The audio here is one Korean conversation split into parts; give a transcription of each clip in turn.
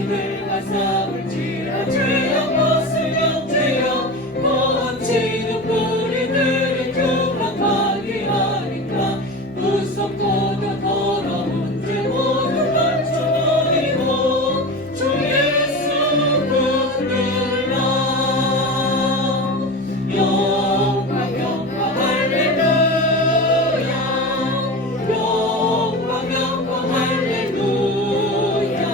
이들과 싸울지라 주여 꽃을 영주여 넘치는 뿌리들이 주락하게 하니까 무섭고도 더러운 죄 모두 감춰버리고 주 예수 붙들라 영광 영광 할렐루야 영광 영광 할렐루야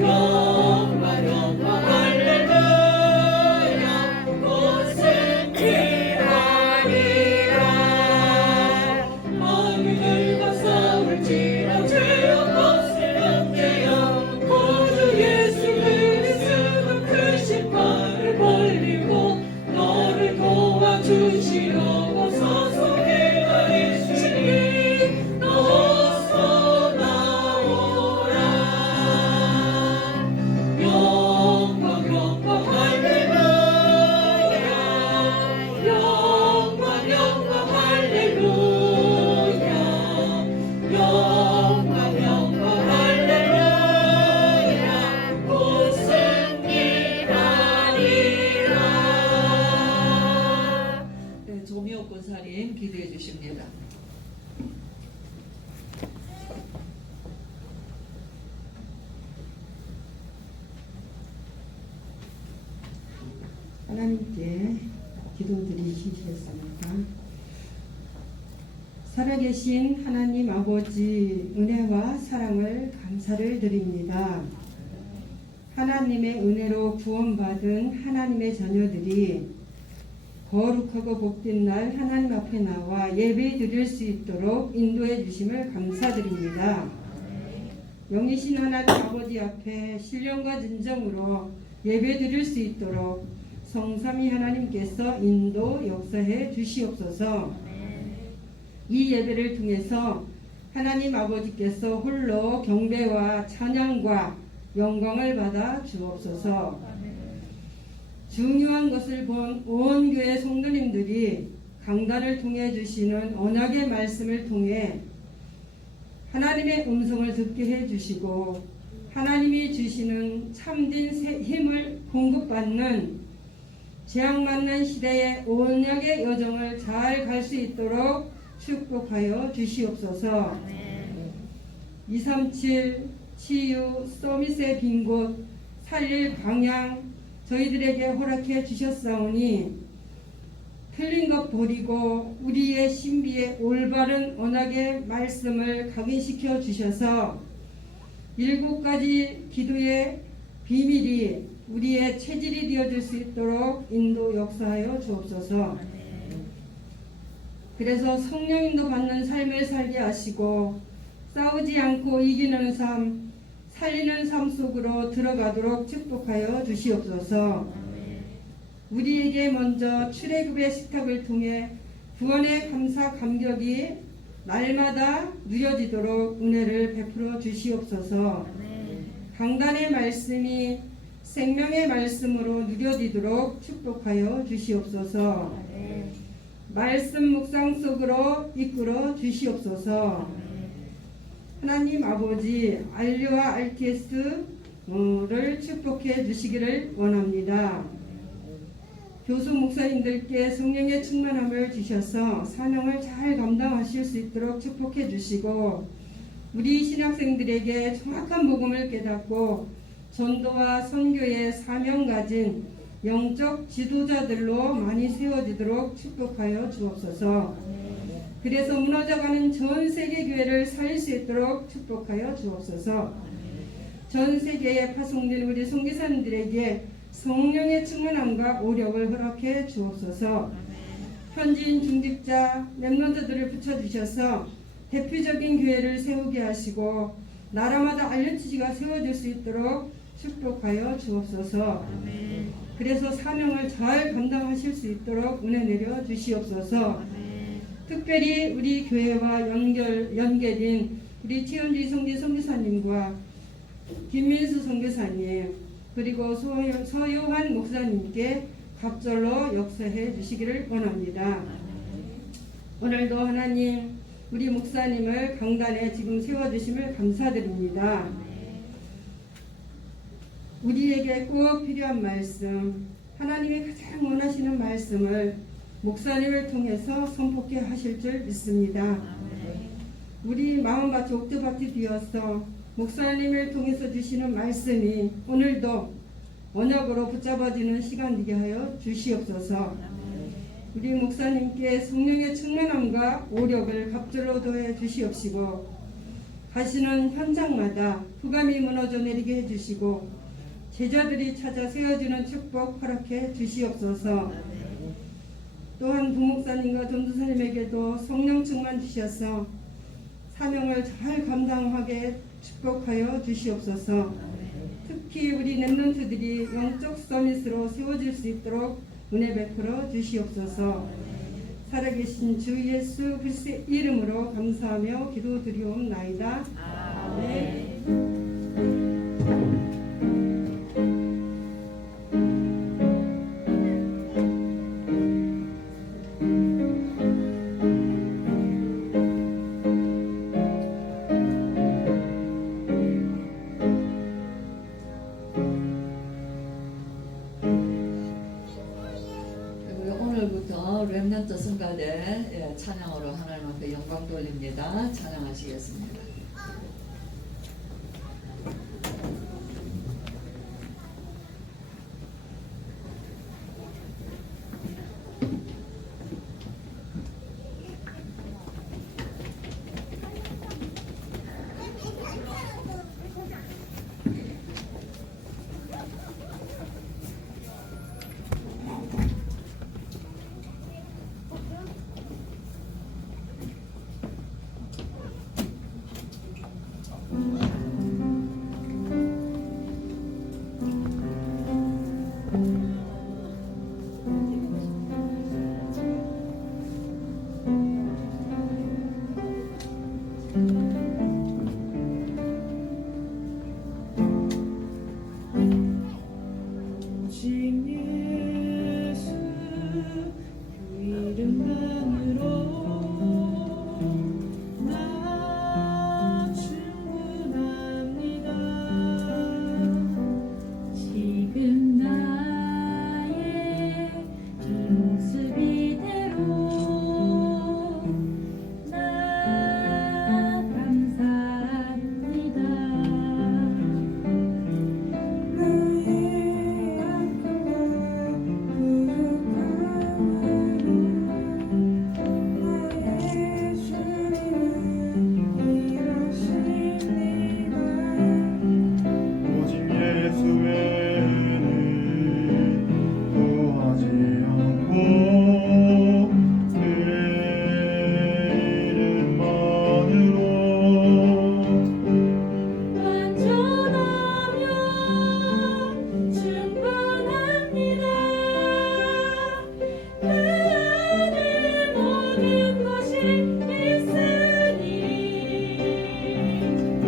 영광 영광 할렐루야 꽃은 피하리라 마귀들과 싸울지라 주여 꽃을 영대여 구주 예수 그리스도 크신 팔을 벌리고 너를 도와주시러 어서서 기다리시니 어서 나오라 영광 영광 할렐루야 영광 영광 할렐루야 영광 영광 할렐루야 꽃은 피하리라. 네, 조미옥 권사님 기도해 주십니다. 하나님께 기도드리시겠습니까? 살아계신 하나님 아버지 은혜와 사랑을 감사를 드립니다. 하나님의 은혜로 구원받은 하나님의 자녀들이 거룩하고 복된 날 하나님 앞에 나와 예배 드릴 수 있도록 인도해 주심을 감사드립니다. 영이신 하나님 아버지 앞에 신령과 진정으로 예배 드릴 수 있도록 성삼위 하나님께서 인도 역사해 주시옵소서. 이 예배를 통해서 하나님 아버지께서 홀로 경배와 찬양과 영광을 받아 주옵소서. 중요한 것을 본 온 교회 성도님들이 강단을 통해 주시는 언약의 말씀을 통해 하나님의 음성을 듣게 해 주시고 하나님이 주시는 참된 힘을 공급받는 재앙 만난 시대의 언약의 여정을 잘 갈 수 있도록 축복하여 주시옵소서. 237 치유 서밋의 빈 곳 살릴 방향 저희들에게 허락해 주셨사오니 틀린 것 버리고 우리의 신비의 올바른 언약의 말씀을 각인시켜 주셔서 7가지 기도의 비밀이 우리의 체질이 되어줄 수 있도록 인도 역사하여 주옵소서. 그래서 성령인도 받는 삶을 살게 하시고 싸우지 않고 이기는 삶, 살리는 삶 속으로 들어가도록 축복하여 주시옵소서. 우리에게 먼저 출애굽의 식탁을 통해 구원의 감사 감격이 날마다 누려지도록 은혜를 베풀어 주시옵소서. 강단의 말씀이 생명의 말씀으로 누려지도록 축복하여 주시옵소서. 말씀 묵상 속으로 이끌어 주시옵소서. 하나님 아버지 알리와 RTS를 축복해 주시기를 원합니다. 교수 목사님들께 성령의 충만함을 주셔서 사명을 잘 감당하실 수 있도록 축복해 주시고 우리 신학생들에게 정확한 복음을 깨닫고 전도와 선교의 사명 가진 영적 지도자들로 많이 세워지도록 축복하여 주옵소서. 그래서 무너져가는 전 세계 교회를 살릴 수 있도록 축복하여 주옵소서. 전 세계에 파송된 우리 선교사님들에게 성령의 충만함과 오력을 허락해 주옵소서. 현지인 중직자 렘넌트들을 붙여주셔서 대표적인 교회를 세우게 하시고 나라마다 알려지지가 세워질 수 있도록 축복하여 주옵소서. 그래서 사명을 잘 감당하실 수 있도록 은혜 내려 주시옵소서. 특별히 우리 교회와 연계된 우리 최현지 선교사님과 김민수 선교사님 그리고 서요한 목사님께 갑절로 역사해 주시기를 원합니다. 오늘도 하나님 우리 목사님을 강단에 지금 세워주심을 감사드립니다. 우리에게 꼭 필요한 말씀, 하나님이 가장 원하시는 말씀을 목사님을 통해서 선포케 하실 줄 믿습니다. 우리 마음밭이 옥토밭이 되어서 목사님을 통해서 주시는 말씀이 오늘도 언약으로 붙잡아지는 시간 되게 하여 주시옵소서. 우리 목사님께 성령의 충만함과 오력을 갑절로 더해 주시옵시고 가시는 현장마다 흑암이 무너져 내리게 해주시고 제자들이 찾아 세워주는 축복 허락해 주시옵소서. 또한 부목사님과 전도사님에게도 성령 충만 주셔서 사명을 잘 감당하게 축복하여 주시옵소서. 특히 우리 렘넌트들이 영적 서밋으로 세워질 수 있도록 은혜 베풀어 주시옵소서. 살아계신 주 예수 그리스도의 이름으로 감사하며 기도드리옵나이다. 아멘. 오늘부터 렘넌트 성가대 찬양으로 하나님 앞에 영광 돌립니다. 찬양하시겠습니다.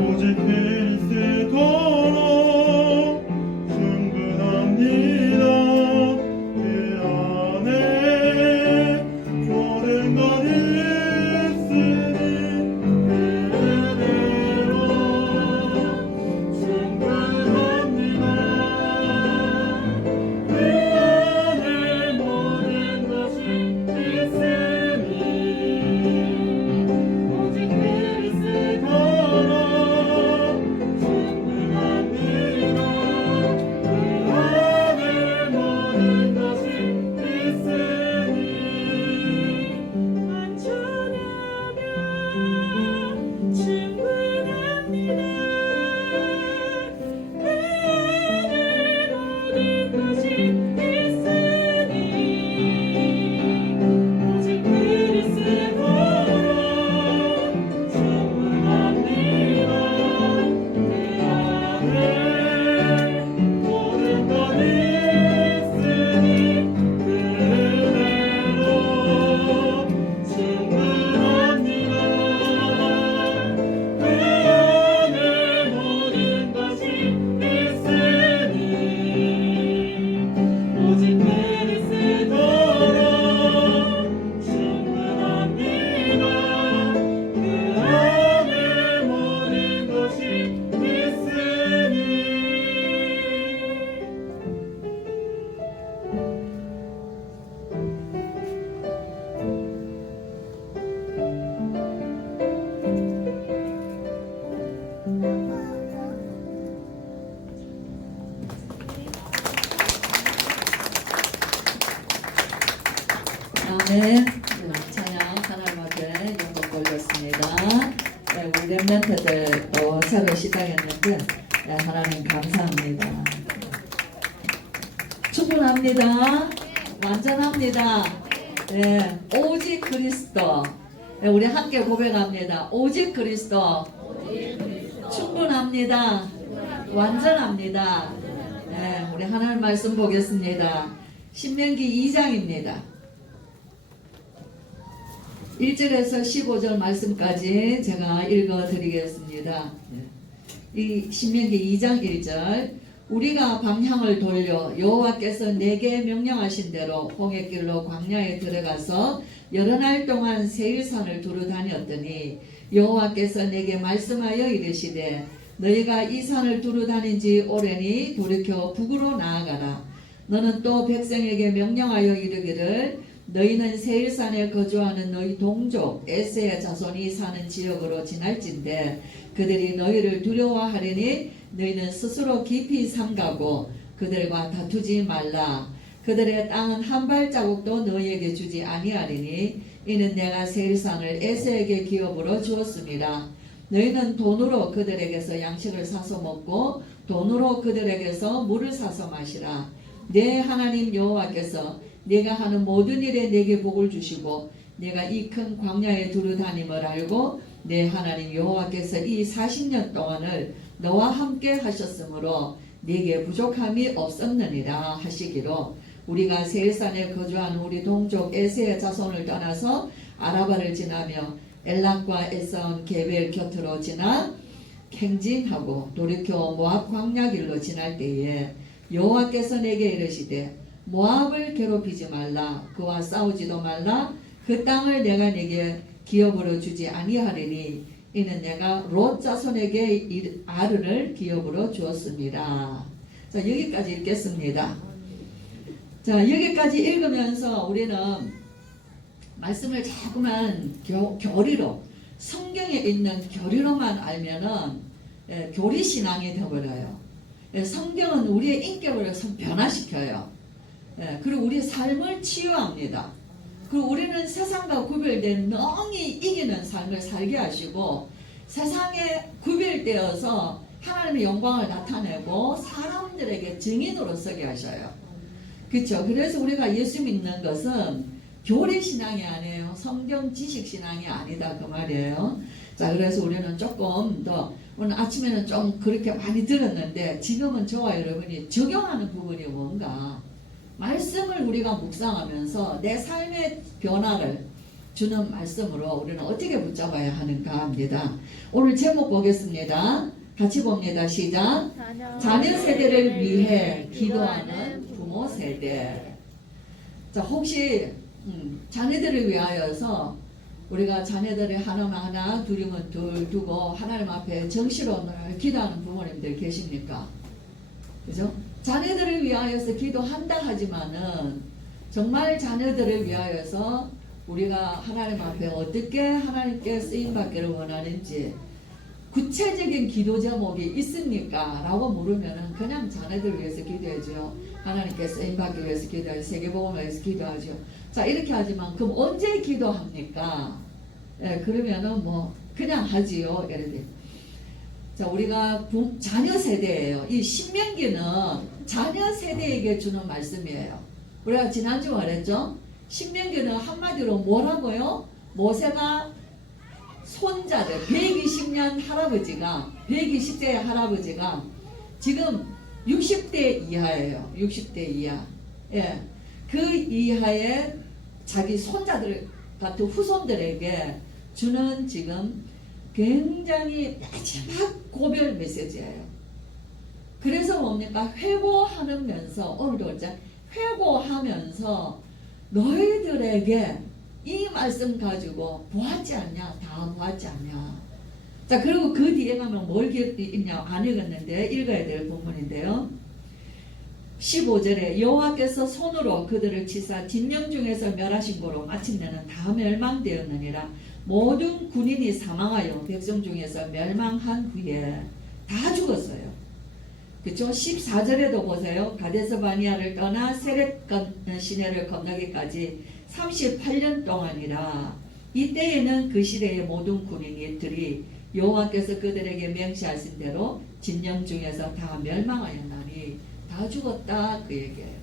오직 그리스도로 네, 찬양 하나님 앞에 영광 돌렸습니다. 네, 우리 랩런트들 또 새로 시작했는데 네, 하나님 감사합니다. 충분합니다. 완전합니다. 네, 오직 그리스도. 네, 우리 함께 고백합니다. 오직 그리스도. 충분합니다. 완전합니다. 네, 우리 하나님 말씀 보겠습니다. 신명기 2장입니다. 1절에서 15절 말씀까지 제가 읽어드리겠습니다. 이 신명기 2장 1절 우리가 방향을 돌려 여호와께서 내게 명령하신 대로 홍해길로 광야에 들어가서 여러 날 동안 세일산을 두루 다녔더니 여호와께서 내게 말씀하여 이르시되 너희가 이 산을 두루 다닌 지 오래니 돌이켜 북으로 나아가라. 너는 또 백성에게 명령하여 이르기를 너희는 세일산에 거주하는 너희 동족 에세의 자손이 사는 지역으로 지날진대 그들이 너희를 두려워하리니 너희는 스스로 깊이 삼가고 그들과 다투지 말라. 그들의 땅은 한 발자국도 너희에게 주지 아니하리니 이는 내가 세일산을 에세에게 기업으로 주었습니다. 너희는 돈으로 그들에게서 양식을 사서 먹고 돈으로 그들에게서 물을 사서 마시라. 내 하나님 여호와께서 내가 하는 모든 일에 내게 복을 주시고 내가 이 큰 광야에 두루 다님을 알고 내 하나님 여호와께서 이 40년 동안을 너와 함께 하셨으므로 네게 부족함이 없었느니라 하시기로 우리가 세일산에 거주하는 우리 동족 에세의 자손을 떠나서 아라바를 지나며 엘락과 에사온 게벨 곁으로 지나 행진하고 돌이켜 모압 광야 길로 지날 때에 여호와께서 내게 이르시되 모압을 괴롭히지 말라. 그와 싸우지도 말라. 그 땅을 내가 내게 기업으로 주지 아니하리니 이는 내가 롯 자손에게 아르를 기업으로 주었습니다. 자, 여기까지 읽겠습니다. 자, 여기까지 읽으면서 우리는 말씀을 자꾸만 교리로 성경에 있는 교리로만 알면은 교리신앙이 되어버려요. 성경은 우리의 인격을 변화시켜요. 그리고 우리의 삶을 치유합니다. 그리고 우리는 세상과 구별된 능히 이기는 삶을 살게 하시고 세상에 구별되어서 하나님의 영광을 나타내고 사람들에게 증인으로 서게 하셔요. 그렇죠? 그래서 우리가 예수 믿는 것은 교리신앙이 아니에요. 성경 지식신앙이 아니다 그 말이에요. 자, 그래서 우리는 조금 더 오늘 아침에는 좀 그렇게 많이 들었는데 지금은 저와 여러분이 적용하는 부분이 뭔가 말씀을 우리가 묵상하면서 내 삶의 변화를 주는 말씀으로 우리는 어떻게 붙잡아야 하는가 합니다. 오늘 제목 보겠습니다. 같이 봅니다. 시작. 자녀 세대를 위해 기도하는 부모 세대. 자, 혹시 자녀들을 위하여서 우리가 자녀들을 하나 둘이면 둘 두고 하나님 앞에 정시로 늘 기도하는 부모님들 계십니까? 그죠? 자녀들을 위하여서 기도한다 하지만은 정말 자녀들을 위하여서 우리가 하나님 앞에 어떻게 하나님께 쓰임받기를 원하는지 구체적인 기도 제목이 있습니까? 라고 물으면은 그냥 자녀들을 위해서 기도해줘요. 하나님께 쓰임받기 위해서 기도하죠. 세계복음을 위해서 기도하죠. 자, 이렇게 하지만 그럼 언제 기도합니까? 그러면은 뭐 그냥 하지요. 예를 들어. 자, 우리가 자녀 세대예요. 이 신명기는 자녀 세대에게 주는 말씀이에요. 우리가 지난주 말했죠. 신명기는 한마디로 뭐라고요? 모세가 손자들 120년 할아버지가 120세의 할아버지가 지금 60대 이하예요. 60대 이하. 예. 그 이하의 자기 손자들 같은 후손들에게 주는 지금 굉장히 마지막 고별 메시지예요. 그래서 뭡니까? 회고하면서 오늘도 이제 회고하면서 너희들에게 이 말씀 가지고 보았지 않냐? 다 보았지 않냐? 자, 그리고 그 뒤에 가면 뭘 있냐? 안 읽었는데 읽어야 될 부분인데요. 15절에 여호와께서 손으로 그들을 치사 진영 중에서 멸하신 거로 마침내는 다 멸망되었느니라. 모든 군인이 사망하여 백성 중에서 멸망한 후에 다 죽었어요. 그렇죠? 14절에도 보세요. 가데스 바니아를 떠나 세렛 시내를 건너기까지 38년 동안이라 이때에는 그 시대의 모든 군인들이 여호와께서 그들에게 명시하신 대로 진영 중에서 다 멸망하였나니 다 죽었다 그 얘기예요.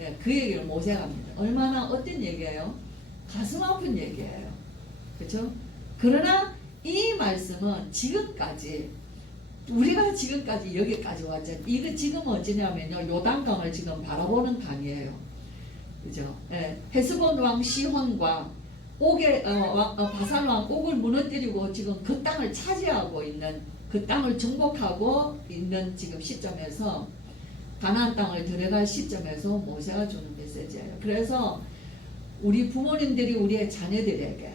예, 그 얘기를 모세가 합니다. 얼마나 어떤 얘기예요? 가슴 아픈 얘기예요. 그렇죠? 그러나 이 말씀은 지금까지 우리가 지금까지 여기까지 왔잖아요. 이거 지금 어찌냐면요, 요단강을 지금 바라보는 강이에요. 그죠? 예, 헤스본 왕 시혼과 바산 왕 옥을 무너뜨리고 지금 그 땅을 차지하고 있는, 그 땅을 정복하고 있는 지금 시점에서, 가나안 땅을 들어갈 시점에서 모세가 주는 메시지예요. 그래서 우리 부모님들이 우리의 자녀들에게,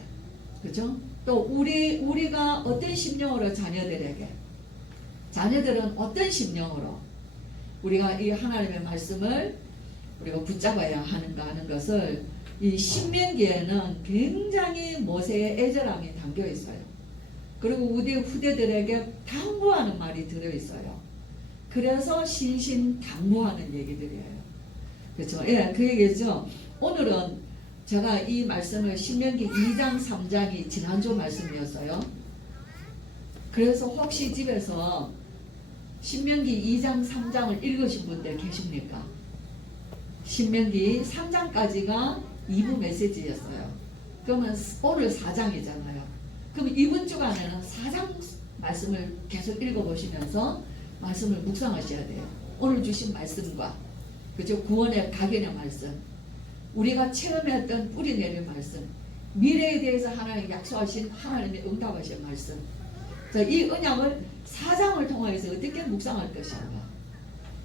그죠? 또 우리가 어떤 심령으로 자녀들에게, 자녀들은 어떤 심령으로 우리가 이 하나님의 말씀을 우리가 붙잡아야 하는가 하는 것을 이 신명기에는 굉장히 모세의 애절함이 담겨 있어요. 그리고 우리 후대들에게 당부하는 말이 들어 있어요. 그래서 신신당부하는 얘기들이에요. 그렇죠? 예, 그 얘기죠. 오늘은 제가 이 말씀을 신명기 2장 3장이 지난주 말씀이었어요. 그래서 혹시 집에서 신명기 2장 3장을 읽으신 분들 계십니까? 신명기 3장까지가 2부 메시지였어요. 그러면 오늘 4장이잖아요. 그럼 이번 주간에는 4장 말씀을 계속 읽어보시면서 말씀을 묵상하셔야 돼요. 오늘 주신 말씀과, 그죠? 구원의 각인의 말씀, 우리가 체험했던 뿌리 내린 말씀, 미래에 대해서 하나님 약속하신 하나님의 응답하신 말씀. 자, 이 언약을 4장을 통해서 어떻게 묵상할 것인가.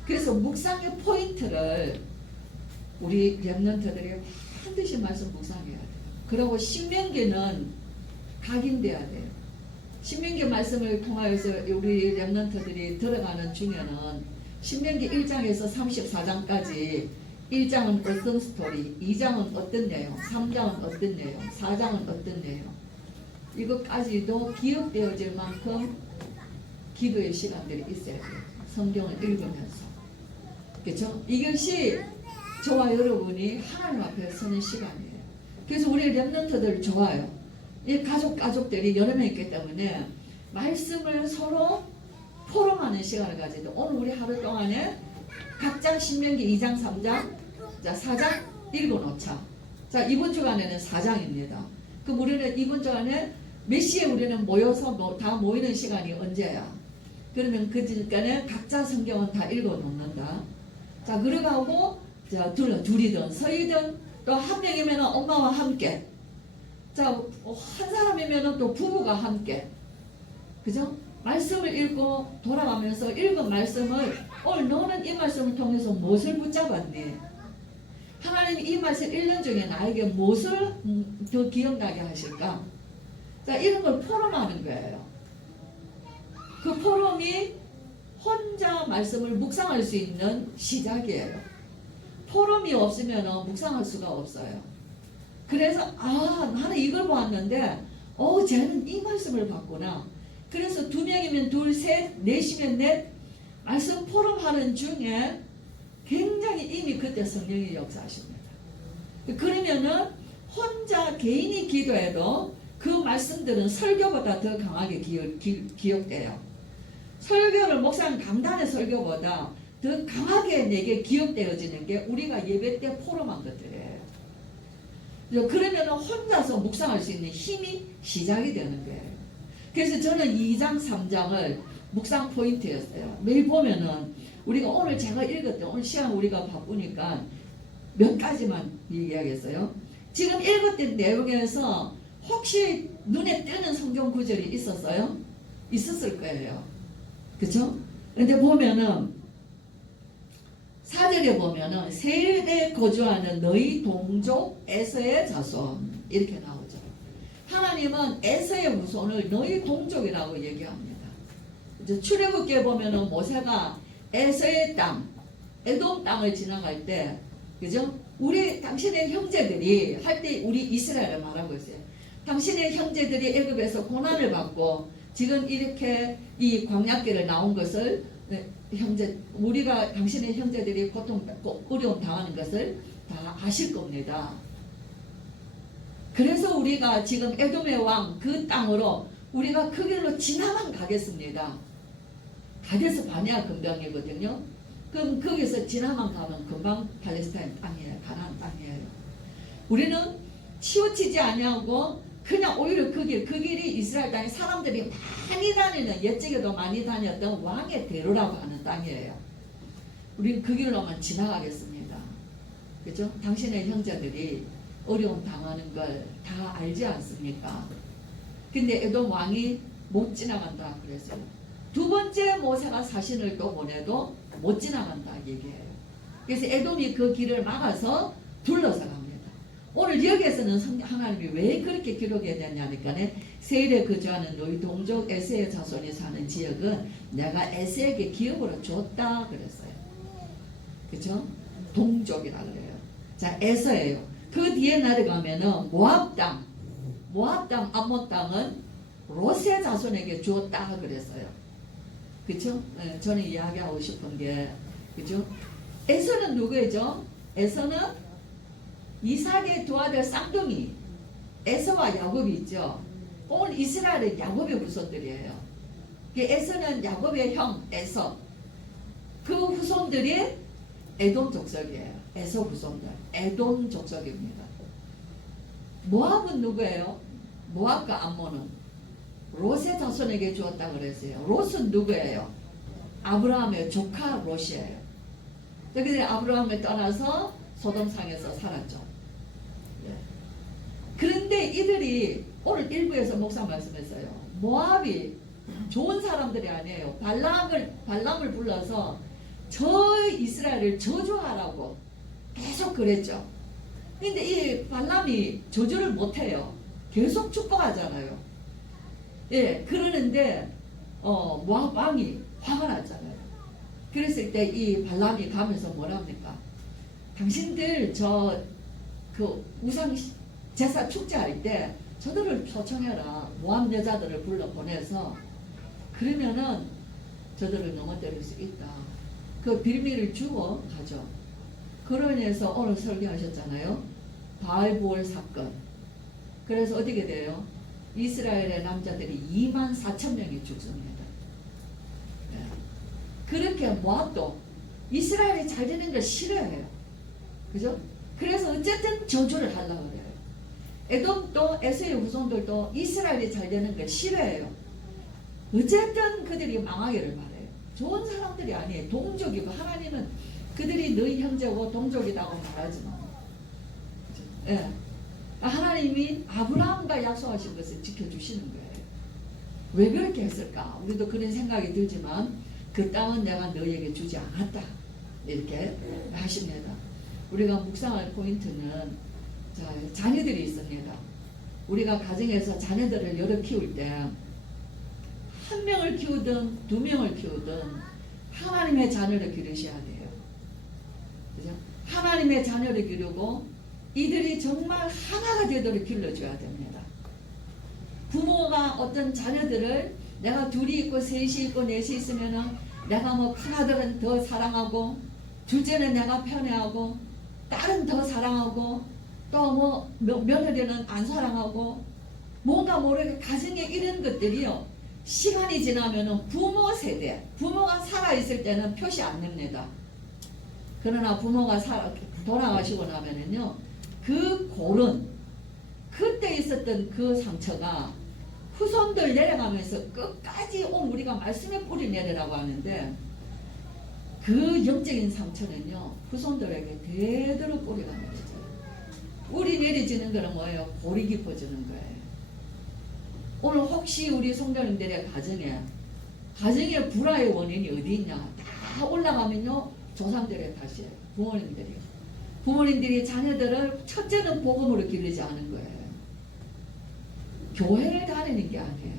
그래서 묵상의 포인트를 우리 렘넌트들이 반드시 말씀 묵상해야 돼요. 그리고 신명기는 각인돼야 돼요. 신명기 말씀을 통하여서 우리 렘넌트들이 들어가는 중에는 신명기 1장에서 34장까지 1장은 어떤 스토리, 2장은 어떤 내용, 3장은 어떤 내용, 4장은 어떤 내용, 이것까지도 기억되어질 만큼 기도의 시간들이 있어야 돼요. 성경을 읽으면서. 그렇죠? 이것이 저와 여러분이 하나님 앞에 서는 시간이에요. 그래서 우리 렘넌트들 좋아요. 이 가족들이 여러 명 있기 때문에 말씀을 서로 포럼하는 시간을 가지고, 오늘 우리 하루 동안에 각자 신명기 2장 3장, 자 4장 읽어놓자. 자, 이번 주간에는 4장입니다. 그럼 우리는 이번 주간에 몇 시에 우리는 모여서 다 모이는 시간이 언제야? 그러면 그 시간에 각자 성경은 다 읽어놓는다. 자, 그러고 자, 둘이든 서이든 또 한 명이면 엄마와 함께, 자, 한 사람이면 또 부부가 함께, 그죠? 말씀을 읽고 돌아가면서 읽은 말씀을, 오늘 너는 이 말씀을 통해서 무엇을 붙잡았니? 하나님이 이 말씀 1년 중에 나에게 무엇을 더 기억나게 하실까? 자, 이런 걸 포럼하는 거예요. 그 포럼이 혼자 말씀을 묵상할 수 있는 시작이에요. 포럼이 없으면 묵상할 수가 없어요. 그래서 나는 이걸 보았는데 쟤는 이 말씀을 봤구나. 그래서 2명이면 2, 셋, 넷이면 넷, 말씀 포럼 하는 중에 굉장히 이미 그때 성령이 역사하십니다. 그러면은 혼자 개인이 기도해도 그 말씀들은 설교보다 더 강하게 기억돼요. 설교를 목사님 강단의 설교보다 더 강하게 내게 기억되어지는 게 우리가 예배 때 포럼한 것들이에요. 그러면 혼자서 묵상할 수 있는 힘이 시작이 되는 거예요. 그래서 저는 2장 3장을 묵상 포인트였어요. 매일 보면은 우리가 오늘 제가 읽었던, 오늘 시간 우리가 바쁘니까 몇 가지만 얘기하겠어요. 지금 읽었던 내용에서 혹시 눈에 띄는 성경 구절이 있었어요? 있었을 거예요. 그쵸? 근데 보면은 4절에 보면은 세일에 거주하는 너희 동족 에서의 자손, 이렇게 나오죠. 하나님은 에서의 후손을 너희 동족이라고 얘기합니다. 이제 출애굽기에 보면은 모세가 에서의 땅, 에돔 땅을 지나갈 때, 그죠? 당신의 형제들이 할 때 우리 이스라엘을 말하고 있어요. 당신의 형제들이 애굽에서 고난을 받고 지금 이렇게 이 광야길을 나온 것을, 당신의 형제들이 고통받고 어려움 당하는 것을 다 아실 겁니다. 그래서 우리가 지금 에돔의 왕 그 땅으로 우리가 그 길로 지나만 가겠습니다. 가데스 바네아 근방이거든요. 그럼 거기서 지나만 가면 금방 팔레스타인 땅이에요. 가나안 땅이에요. 우리는 치우치지 아니하고 그냥 오히려 그 길이 이스라엘 땅에 사람들이 많이 다니는, 옛적에도 많이 다녔던 왕의 대로라고 하는 땅이에요. 우리는 그 길로만 지나가겠습니다. 그죠? 당신의 형제들이 어려움 당하는 걸 다 알지 않습니까? 근데 에돔 왕이 못 지나간다 그랬어요. 두 번째 모세가 사신을 또 보내도 못 지나간다 얘기해요. 그래서 에돔이 그 길을 막아서 둘러서 갑니다. 오늘 여기에서는 하나님이 왜 그렇게 기록해야 되냐니까 세일에 거주하는 너희 동족 에세의 자손이 사는 지역은 내가 에세에게 기업으로 줬다 그랬어요. 그죠? 동족이라 그래요. 자, 에서예요. 그 뒤에 내려가면은 모압 땅, 암몬 땅은 롯의 자손에게 주었다 그랬어요. 그쵸? 네, 저는 이야기하고 싶은 게, 그죠? 에서는 누구죠? 에서는 이삭의 두 아들 쌍둥이 에서와 야곱이 있죠. 오늘 이스라엘은 야곱의 후손들이에요. 에서는 야곱의 형 에서, 그 후손들이 에돔 족속이에요. 에서 후손들 에돔 족속입니다. 모압은 누구예요? 모압과 암몬은 롯의 자손에게 주었다 그랬어요. 롯은 누구예요? 아브라함의 조카 롯이에요. 그들이 아브라함을 떠나서 소돔상에서 살았죠. 네. 그런데 이들이 오늘 일부에서 목사 말씀했어요. 모압이 좋은 사람들이 아니에요. 발람을 불러서 저 이스라엘을 저주하라고 계속 그랬죠. 근데 이 발람이 저주를 못해요. 계속 축복하잖아요. 예, 그러는데 모압 왕이 화가 났잖아요. 그랬을 때 이 발람이 가면서 뭐랍니까? 당신들 그 우상 제사 축제할 때 저들을 초청해라. 모압 여자들을 불러 보내서 그러면은 저들을 넘어뜨릴 수 있다. 그 빌미를 주고 가죠. 그러면서 오늘 설교하셨잖아요. 바알보알 사건. 그래서 어떻게 돼요? 이스라엘의 남자들이 24,000명이 죽습니다. 네. 그렇게 모압도 이스라엘이 잘 되는 걸 싫어해요. 그죠? 그래서 어쨌든 저주를 하려고 그래요. 에돔도 에서의 후손들도 이스라엘이 잘 되는 걸 싫어해요. 어쨌든 그들이 망하기를 바래요. 좋은 사람들이 아니에요. 동족이고 하나님은 그들이 너희 형제고 동족이라고 말하지만 예. 하나님이 아브라함과 약속하신 것을 지켜주시는 거예요. 왜 그렇게 했을까? 우리도 그런 생각이 들지만 그 땅은 내가 너희에게 주지 않았다 이렇게 하십니다. 우리가 묵상할 포인트는 자녀들이 있습니다. 우리가 가정에서 자녀들을 여러 키울 때 한 명을 키우든 두 명을 키우든 하나님의 자녀를 기르셔야 돼요. 그죠? 하나님의 자녀를 기르고 이들이 정말 하나가 되도록 길러줘야 됩니다. 부모가 어떤 자녀들을 내가 둘이 있고 셋이 있고 넷이 있으면은 내가 뭐 큰아들은 더 사랑하고 둘째는 내가 편애하고 딸은 더 사랑하고 또 뭐 며느리는 안 사랑하고 뭔가 모르게 가정에 이런 것들이요. 시간이 지나면은 부모 세대, 부모가 살아있을 때는 표시 안 냅니다. 그러나 부모가 돌아가시고 나면은요, 그 골은, 그때 있었던 그 상처가 후손들 내려가면서 끝까지 온 우리가 말씀의 뿌리 내리라고 하는데, 그 영적인 상처는요, 후손들에게 되도록 뿌리가 내려져요. 뿌리 내려지는 거는 뭐예요? 골이 깊어지는 거예요. 오늘 혹시 우리 성도님들의 가정에 불화의 원인이 어디 있냐? 다 올라가면요, 조상들의 탓이에요. 부모님들이 자녀들을 첫째는 복음으로 기르지 않은 거예요. 교회를 다니는 게 아니에요.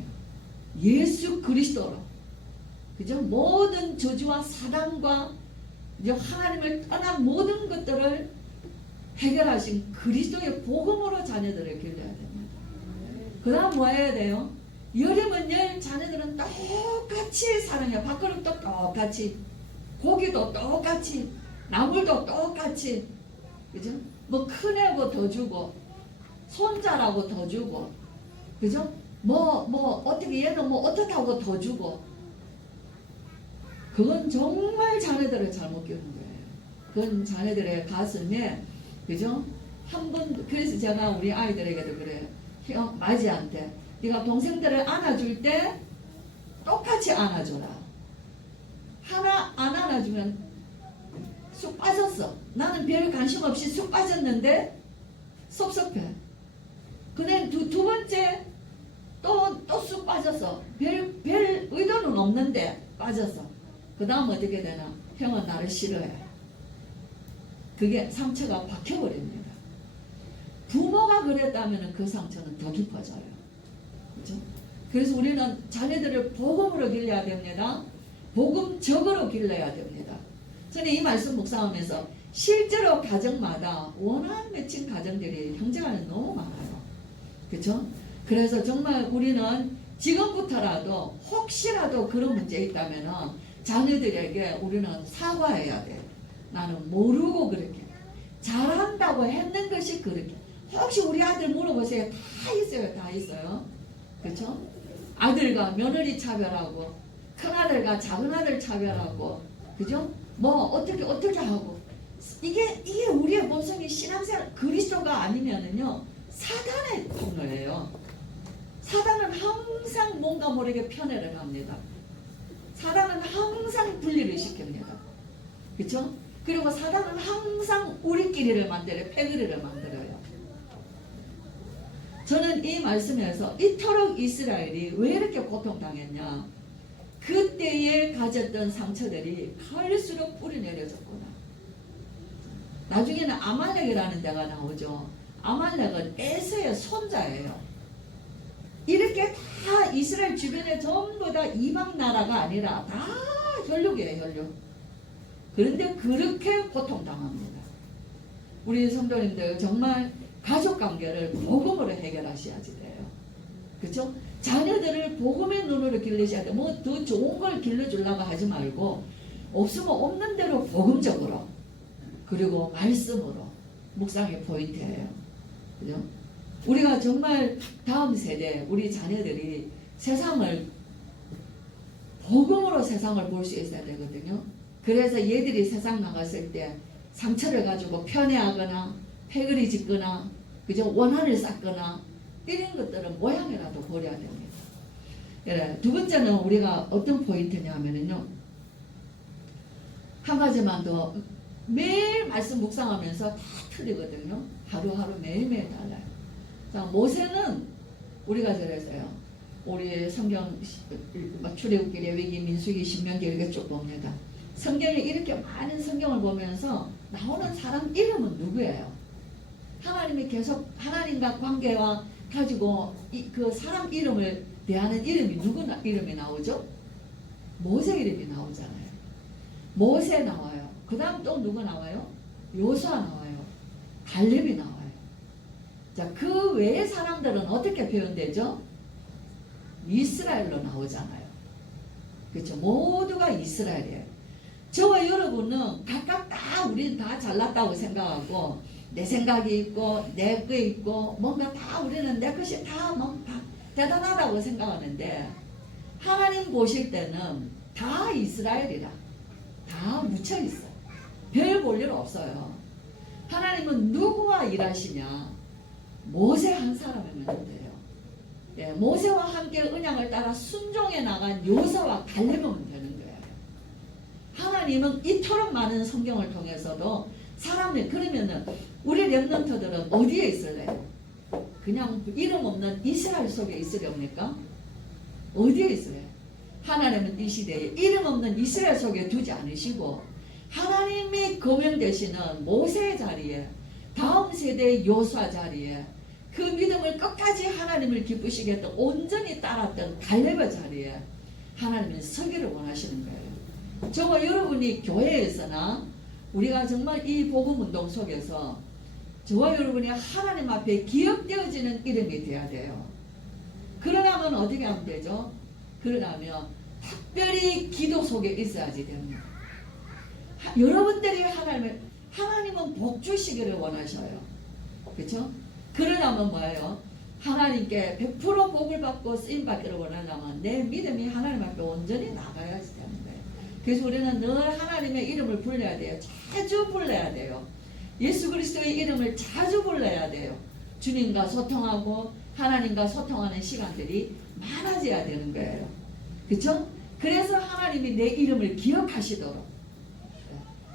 예수 그리스도로. 그죠? 모든 저주와 사단과 이제 하나님을 떠난 모든 것들을 해결하신 그리스도의 복음으로 자녀들을 길러야 됩니다. 그 다음 뭐 해야 돼요? 여름은 자녀들은 똑같이 사랑해요. 밥그릇도 똑같이, 고기도 똑같이, 나물도 똑같이, 그죠? 뭐 큰 애고 더 주고, 손자라고 더 주고, 그죠? 어떻게 얘는 뭐 어떻다고 더 주고, 그건 정말 자녀들을 잘못 키우는 거예요. 그건 자녀들의 가슴에, 그죠? 그래서 제가 우리 아이들에게도 그래요. 맞이한테 네가 동생들을 안아줄 때 똑같이 안아줘라. 하나 안 안아주면 쑥 빠졌어. 나는 별 관심 없이 쑥 빠졌는데 섭섭해. 근데 두 번째 또 쑥 빠졌어. 별 의도는 없는데 빠졌어. 그 다음 어떻게 되나? 형은 나를 싫어해. 그게 상처가 박혀버립니다. 부모가 그랬다면 그 상처는 더 깊어져요. 그죠? 그래서 우리는 자녀들을 복음으로 길러야 됩니다. 복음적으로 길러야 됩니다. 저는 이 말씀 묵상하면서 실제로 가정마다 원한 맺힌 가정들이 형제간에 너무 많아요. 그렇죠? 그래서 정말 우리는 지금부터라도 혹시라도 그런 문제 있다면 자녀들에게 우리는 사과해야 돼. 나는 모르고 그렇게 잘한다고 했는 것이 그렇게. 혹시 우리 아들 물어보세요. 다 있어요. 다 있어요. 그렇죠? 아들과 며느리 차별하고 큰아들과 작은아들 차별하고, 그죠? 어떻게 하고, 이게 우리의 본성이 신앙생활 그리스도가 아니면은요 사단의 통로예요. 사단은 항상 뭔가 모르게 편애를 합니다. 사단은 항상 분리를 시킵니다. 그렇죠? 그리고 사단은 항상 우리끼리를 만들어요. 패거리를 만들어요. 저는 이 말씀에서 이토록 이스라엘이 왜 이렇게 고통당했냐, 그때에 가졌던 상처들이 갈수록 뿌리내려졌구나. 나중에는 아말렉이라는 데가 나오죠. 아말렉은 에서의 손자예요. 이렇게 다 이스라엘 주변에 전부 다 이방 나라가 아니라 다 혈육이에요. 혈육. 그런데 그렇게 고통당합니다. 우리 성도님들 정말 가족관계를 복음으로 해결하셔야지 돼요. 그렇죠? 자녀들을 복음의 눈으로 길러셔야 돼요. 더 좋은 걸 길러주려고 하지 말고 없으면 없는 대로 복음적으로, 그리고 말씀으로 묵상의 포인트예요. 그죠? 우리가 정말 다음 세대 우리 자녀들이 세상을 복음으로 세상을 볼 수 있어야 되거든요. 그래서 얘들이 세상 나갔을 때 상처를 가지고 편애하거나 패거리 짓거나, 그죠? 원한을 쌓거나 이런 것들은 모양이라도 버려야 됩니다. 두 번째는 우리가 어떤 포인트냐면요, 한 가지만 더. 매일 말씀 묵상하면서 다 틀리거든요. 하루하루 매일매일 달라요. 자, 모세는 우리가 저랬어요. 우리 성경 출애굽기, 레위기, 민수기, 신명기 이렇게 쭉 봅니다. 성경에 이렇게 많은 성경을 보면서 나오는 사람 이름은 누구예요? 하나님이 계속 하나님과 관계와 가지고 그 사람 이름을 대하는 이름이 누구 이름이 나오죠? 모세 이름이 나오잖아요. 모세 나와요. 그 다음 또 누구 나와요? 요수아 나와요. 갈렙이 나와요. 자, 그 외의 사람들은 어떻게 표현되죠? 이스라엘로 나오잖아요. 그렇죠? 모두가 이스라엘이에요. 저와 여러분은 각각 다 우리는 다 잘났다고 생각하고 내 생각이 있고 내 거 있고 뭔가 다 우리는 내 것이 다 대단하다고 생각하는데, 하나님 보실 때는 다 이스라엘이라 다 묻혀있어. 별 볼 일 없어요. 하나님은 누구와 일하시냐? 모세 한 사람이면 돼요. 예, 모세와 함께 언약을 따라 순종해 나간 요사와 갈렙이면 되는 거예요. 하나님은 이토록 많은 성경을 통해서도 사람을, 그러면은 우리 렘넌트들은 어디에 있을래요? 그냥 이름 없는 이스라엘 속에 있으렵니까? 어디에 있어요? 하나님은 이 시대에 이름 없는 이스라엘 속에 두지 않으시고 하나님이 거명되시는 모세의 자리에, 다음 세대의 요수아 자리에, 그 믿음을 끝까지 하나님을 기쁘시겠다 온전히 따랐던 갈렙의 자리에 하나님은 서기를 원하시는 거예요. 저와 여러분이 교회에서나 우리가 정말 이 복음운동 속에서 저와 여러분이 하나님 앞에 기억되어지는 이름이 돼야 돼요. 그러려면 어떻게 하면 되죠? 그러려면 특별히 기도 속에 있어야지 됩니다. 여러분들이 하나님은 복 주시기를 원하셔요. 그렇죠? 그러려면 뭐예요? 하나님께 100% 복을 받고 쓰임 받기를 원하려면 내 믿음이 하나님 앞에 온전히 나가야 되는 거예요. 그래서 우리는 늘 하나님의 이름을 불러야 돼요. 자주 불러야 돼요. 예수 그리스도의 이름을 자주 불러야 돼요. 주님과 소통하고 하나님과 소통하는 시간들이 많아져야 되는 거예요. 그렇죠? 그래서 하나님이 내 이름을 기억하시도록.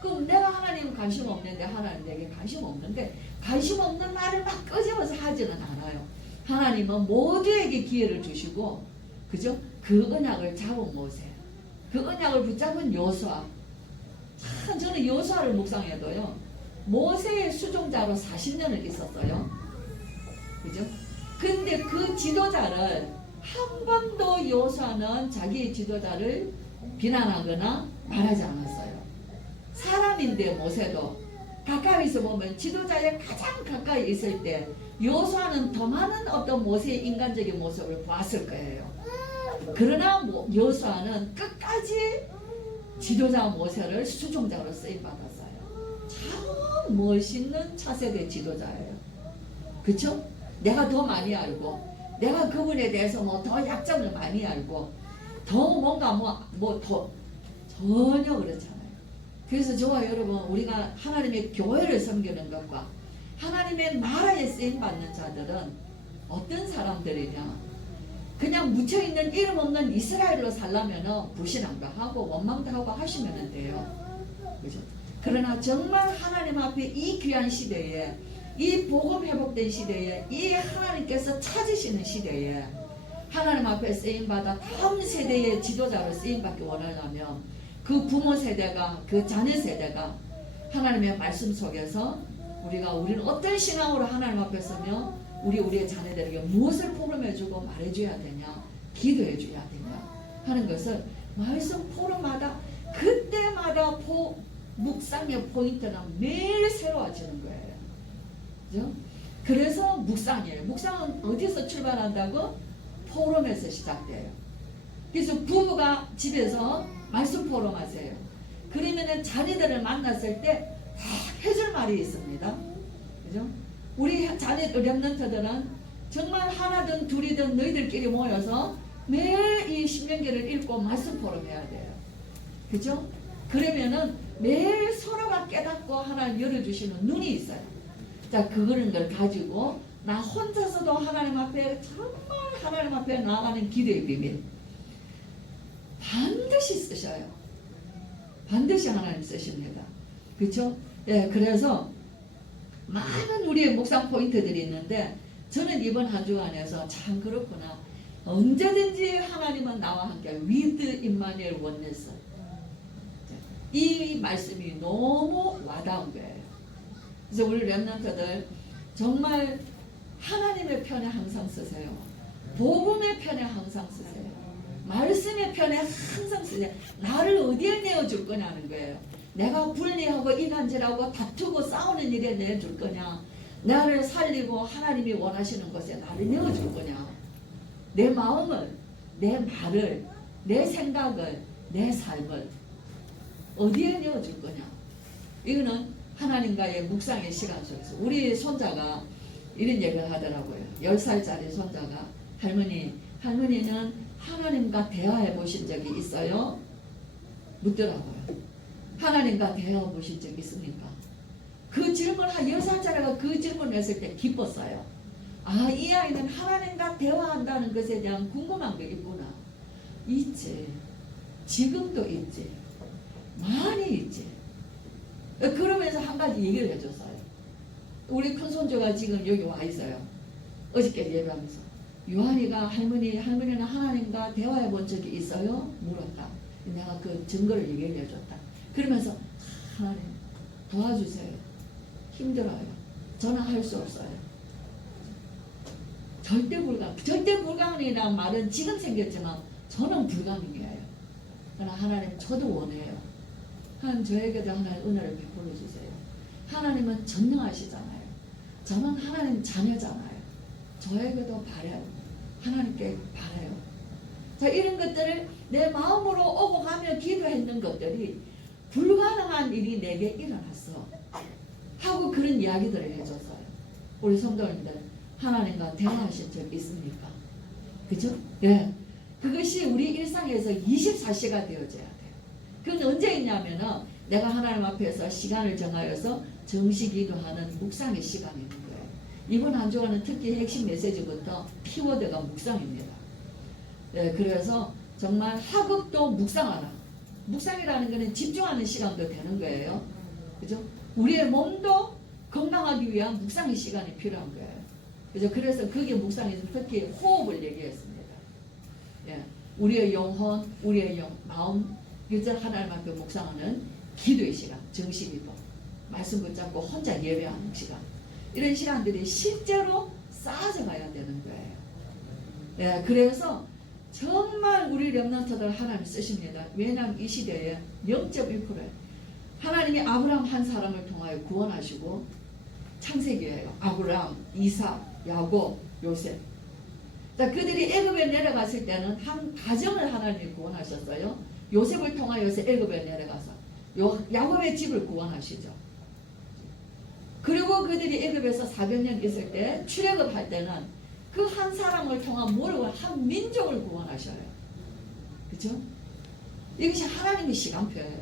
그럼 내가 하나님 관심 없는데 하나님 내게 관심 없는데 관심 없는 말을 막 끄집어서 하지는 않아요. 하나님은 모두에게 기회를 주시고 그죠? 그 언약을 잡은 모세, 그 언약을 붙잡은 여호수아. 참 저는 여호수아를 묵상해도요 모세의 수종자로 40년을 있었어요. 그죠? 근데 그 지도자를 한 번도 여호수아는 자기의 지도자를 비난하거나 말하지 않았어요. 사람인데 모세도 가까이서 보면 지도자에 가장 가까이 있을 때 여호수아는 더 많은 어떤 모세의 인간적인 모습을 보았을 거예요. 그러나 여호수아는 끝까지 지도자 모세를 수종자로 쓰임받았어요. 참 멋있는 차세대 지도자예요. 그쵸? 내가 더 많이 알고 내가 그분에 대해서 뭐 더 약점을 많이 알고 더 뭔가 더 전혀 그렇잖아요. 그래서 저와 여러분 우리가 하나님의 교회를 섬기는 것과 하나님의 나라에 쓰임받는 자들은 어떤 사람들이냐, 그냥 묻혀있는 이름 없는 이스라엘로 살려면 불신앙도 하고 원망도 하고 하시면 돼요. 그죠? 그러나 정말 하나님 앞에 이 귀한 시대에 이 복음 회복된 시대에 이 하나님께서 찾으시는 시대에 하나님 앞에 쓰임받아 다음 세대의 지도자로 쓰임받기 원하려면 그 부모 세대가 그 자녀 세대가 하나님의 말씀 속에서 우리는 어떤 신앙으로 하나님 앞에 서며 우리의 자녀들에게 무엇을 포럼해주고 말해줘야 되냐, 기도해줘야 되냐 하는 것을 말씀 포럼마다 그때마다 묵상의 포인트는 매일 새로워지는 거예요. 그죠? 그래서 묵상이에요. 묵상은 어디서 출발한다고? 포럼에서 시작돼요. 그래서 부부가 집에서 말씀 포럼하세요. 그러면은 자녀들을 만났을 때 다 해줄 말이 있습니다. 그죠? 우리 자녀 렘넌트들은 정말 하나든 둘이든 너희들끼리 모여서 매일 이 신명기를 읽고 말씀 포럼해야 돼요. 그죠? 그러면은 매일 서로가 깨닫고 하나님 열어주시는 눈이 있어요. 자, 그런 걸 가지고 나 혼자서도 하나님 앞에 정말 하나님 앞에 나아가는 기도의 비밀 반드시 쓰셔요. 반드시 하나님 쓰십니다. 그렇죠? 예, 그래서 많은 우리의 묵상 포인트들이 있는데 저는 이번 한 주간에서 참 그렇구나. 언제든지 하나님은 나와 함께 with Emmanuel oneness. 이 말씀이 너무 와닿은 거예요. 그래서 우리 렘넌트들 정말 하나님의 편에 항상 쓰세요. 복음의 편에 항상 쓰세요. 말씀의 편에 항상 쓰세요. 나를 어디에 내어줄 거냐는 거예요. 내가 분리하고 이간질하고 다투고 싸우는 일에 내줄 거냐, 나를 살리고 하나님이 원하시는 것에 나를 내어줄 거냐, 내 마음을, 내 말을, 내 생각을, 내 삶을 어디에 내어줄 거냐. 이거는 하나님과의 묵상의 시간 속에서 우리 손자가 이런 얘기를 하더라고요. 10살짜리 손자가 할머니는 하나님과 대화해 보신 적이 있어요? 묻더라고요. 하나님과 대화해 보신 적 있습니까? 그 질문, 한 10살짜리가 그 질문을 했을 때 기뻤어요. 아, 이 아이는 하나님과 대화한다는 것에 대한 궁금한 게 있구나. 있지. 지금도 있지. 많이 있지. 그러면서 한 가지 얘기를 해줬어요. 우리 큰손주가 지금 여기 와 있어요. 어저께 예배하면서 요한이가 할머니는 하나님과 대화해 본 적이 있어요? 물었다. 내가 그 증거를 얘기해 줬다. 그러면서 하나님 도와주세요. 힘들어요. 저는 할 수 없어요. 절대 불가능이라는 말은 지금 생겼지만 저는 불가능해요. 그러나 하나님 저도 원해요. 하나님 저에게도 하나님 은혜를 베풀어 주세요. 하나님은 전능하시잖아요. 저는 하나님 자녀잖아요. 저에게도 바래요. 하나님께 바래요. 자, 이런 것들을 내 마음으로 오고 가며 기도했는 것들이 불가능한 일이 내게 일어났어 하고 그런 이야기들을 해줬어요. 우리 성도님들 하나님과 대화하신 적 있습니까? 그죠? 예. 그것이 우리 일상에서 24시가 되어져야 돼요. 그건 언제 있냐면은 내가 하나님 앞에서 시간을 정하여서 정시 기도하는 묵상의 시간이 있는 거예요. 이번 한 주간은 특히 핵심 메시지부터 키워드가 묵상입니다. 예, 그래서 정말 하급도 묵상하라. 묵상이라는 것은 집중하는 시간도 되는 거예요. 그죠? 우리의 몸도 건강하기 위한 묵상의 시간이 필요한 거예요. 그죠? 그래서 그게 묵상에서 특히 호흡을 얘기했습니다. 예, 우리의 영혼, 우리의 마음, 그저 하나님 앞에 묵상하는 기도의 시간, 정식기도, 말씀 붙잡고 혼자 예배하는 시간, 이런 시간들이 실제로 쌓아져 가야 되는 거예요. 예, 그래서 정말 우리 렘넌트들 하나님 쓰십니다. 왜냐하면 이 시대에 0.1%예요. 하나님이 아브라함 한 사람을 통하여 구원하시고 창세기예요. 아브라함, 이삭, 야곱, 요셉. 자, 그들이 애굽에 내려갔을 때는 한 가정을 하나님이 구원하셨어요. 요셉을 통하여서 애굽에 내려가서 야곱의 집을 구원하시죠. 그리고 그들이 애굽에서 400년 있을 때 출애굽할 때는 그 한 사람을 통한 한 민족을 구원하셔요. 그죠? 이것이 하나님의 시간표예요.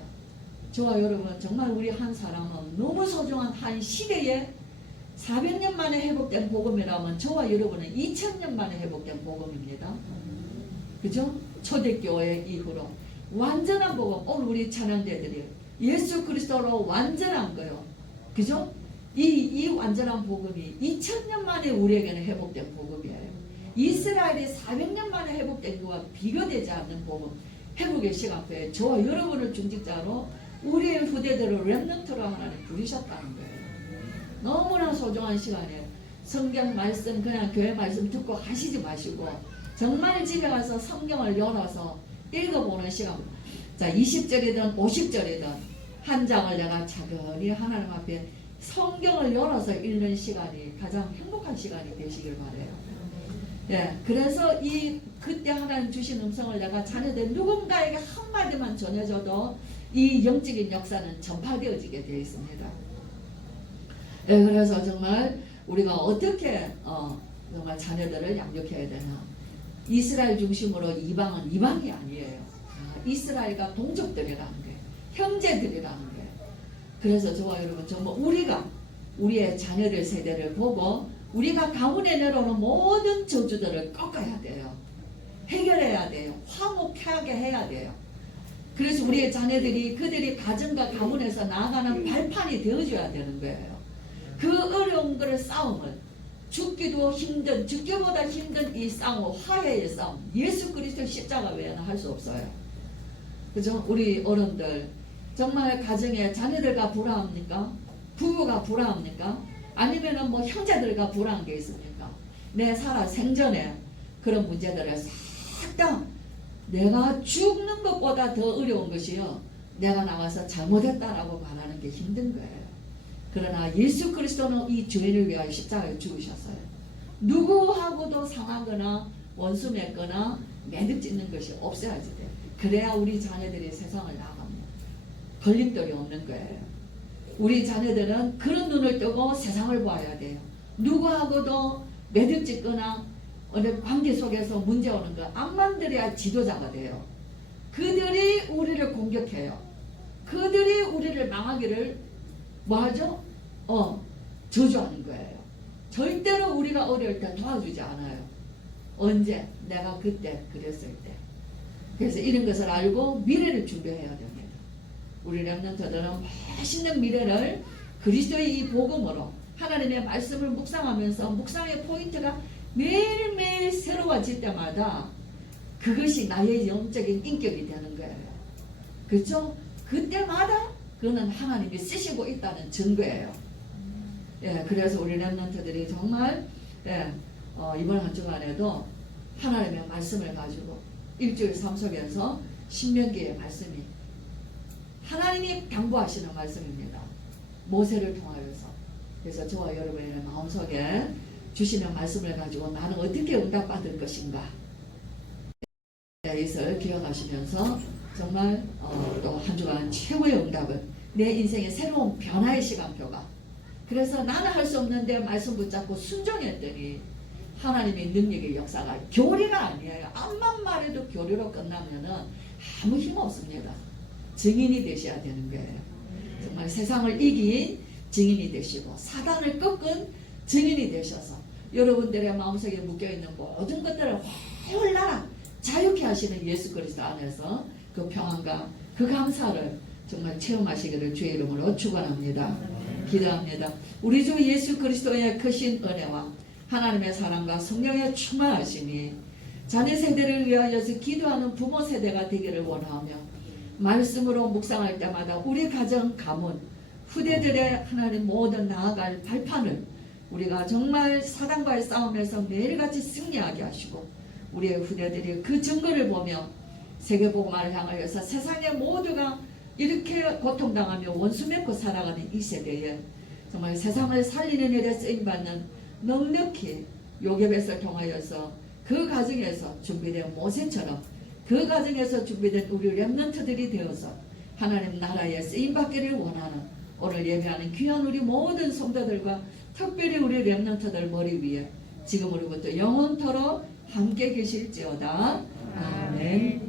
저와 여러분 정말 우리 한 사람은 너무 소중한 한 시대에 400년 만에 회복된 복음이라면 저와 여러분은 2000년 만에 회복된 복음입니다. 그죠? 초대교회 이후로 완전한 복음. 오늘 우리 찬양대들이 예수 그리스도로 완전한 거요. 그죠? 이 완전한 복음이 2000년 만에 우리에게는 회복된 복음이에요. 이스라엘이 400년 만에 회복된 것과 비교되지 않는 복음. 회복의 시간표에 저와 여러분을 중직자로 우리의 후대들을 렘넌트로 하나님 부르셨다는 거예요. 너무나 소중한 시간이에요. 성경 말씀 그냥 교회 말씀 듣고 하시지 마시고 정말 집에 가서 성경을 열어서 읽어보는 시간. 자, 20절이든 50절이든 한 장을 내가 차근히 하나님 앞에 성경을 열어서 읽는 시간이 가장 행복한 시간이 되시길 바래요. 예, 그래서 그때 하나님 주신 음성을 내가 자녀들 누군가에게 한마디만 전해줘도 이 영적인 역사는 전파되어지게 되어 있습니다. 예, 그래서 정말 우리가 어떻게 정말 자녀들을 양육해야 되나? 이스라엘 중심으로 이방이 아니에요. 이스라엘과 동족들이라는 게 형제들이라는 게. 그래서 저와 여러분 정말 우리의 자녀들 세대를 보고 우리가 가문에 내려오는 모든 저주들을 꺾어야 돼요. 해결해야 돼요. 화목하게 해야 돼요. 그래서 우리의 자녀들이 그들이 가정과 가문에서 나아가는 발판이 되어줘야 되는 거예요. 그 어려운 거를 싸움을 죽기보다 힘든 이 싸움, 화해의 싸움, 예수 그리스도 십자가 외에는 할 수 없어요. 그죠? 우리 어른들 정말 가정에 자녀들과 불화합니까? 부부가 불화합니까? 아니면은 뭐 형제들과 불화한 게 있습니까? 내 살아 생전에 그런 문제들을 싹 다 내가 죽는 것보다 더 어려운 것이요. 내가 나와서 잘못했다라고 말하는 게 힘든 거예요. 그러나 예수 그리스도는 이 죄를 위하여 십자가에 죽으셨어요. 누구하고도 상하거나 원수 맺거나 매듭 짓는 것이 없어야지 돼요. 그래야 우리 자녀들이 세상을 나갑니다. 걸림돌이 없는 거예요. 우리 자녀들은 그런 눈을 뜨고 세상을 봐야 돼요. 누구하고도 매듭 짓거나 어느 관계 속에서 문제 오는 거 안 만들어야 지도자가 돼요. 그들이 우리를 공격해요. 그들이 우리를 망하기를 뭐하죠? 저주하는 거예요. 절대로 우리가 어려울 때 도와주지 않아요. 언제? 내가 그때 그랬을 때. 그래서 이런 것을 알고 미래를 준비해야 됩니다. 우리 렘넌트들은 멋있는 미래를 그리스도의 이 복음으로 하나님의 말씀을 묵상하면서 묵상의 포인트가 매일매일 새로워질 때마다 그것이 나의 영적인 인격이 되는 거예요. 그렇죠? 그때마다 그는 하나님이 쓰시고 있다는 증거예요. 예, 그래서 우리 렘넌트들이 정말 이번 한 주간에도 하나님의 말씀을 가지고 일주일 삶 속에서 신명기의 말씀이 하나님이 당부하시는 말씀입니다. 모세를 통하여서. 그래서 저와 여러분의 마음속에 주시는 말씀을 가지고 나는 어떻게 응답받을 것인가 이것을 기억하시면서 정말 또 한 주간 최고의 응답은 내 인생의 새로운 변화의 시간표가 그래서 나는 할 수 없는데 말씀 붙잡고 순종했더니 하나님의 능력의 역사가 교리가 아니에요. 암만 말해도 교리로 끝나면은 아무 힘 없습니다. 증인이 되셔야 되는 거예요. 정말 세상을 이긴 증인이 되시고 사단을 꺾은 증인이 되셔서 여러분들의 마음속에 묶여있는 모든 것들을 활활 자유케 하시는 예수 그리스도 안에서 그 평안과 그 감사를 정말 체험하시기를 주의 이름으로 축원합니다. 기도합니다. 우리 주 예수 그리스도의 크신 은혜와 하나님의 사랑과 성령의 충만하심이 자녀 세대를 위하여서 기도하는 부모 세대가 되기를 원하며 말씀으로 묵상할 때마다 우리 가정 가문 후대들의 하나님 모든 나아갈 발판을 우리가 정말 사단과의 싸움에서 매일같이 승리하게 하시고 우리의 후대들이 그 증거를 보며 세계복음화를 향하여서 세상의 모두가 이렇게 고통당하며 원수 맺고 살아가는 이 세대에 정말 세상을 살리는 일에 쓰임받는 넉넉히 요괴뱃을 통하여서 그 가정에서 준비된 모세처럼 그 가정에서 준비된 우리 렘넌트들이 되어서 하나님 나라에 쓰임받기를 원하는 오늘 예배하는 귀한 우리 모든 성도들과 특별히 우리 렘넌트들 머리 위에 지금으로부터 영원토록 함께 계실지어다. 아멘.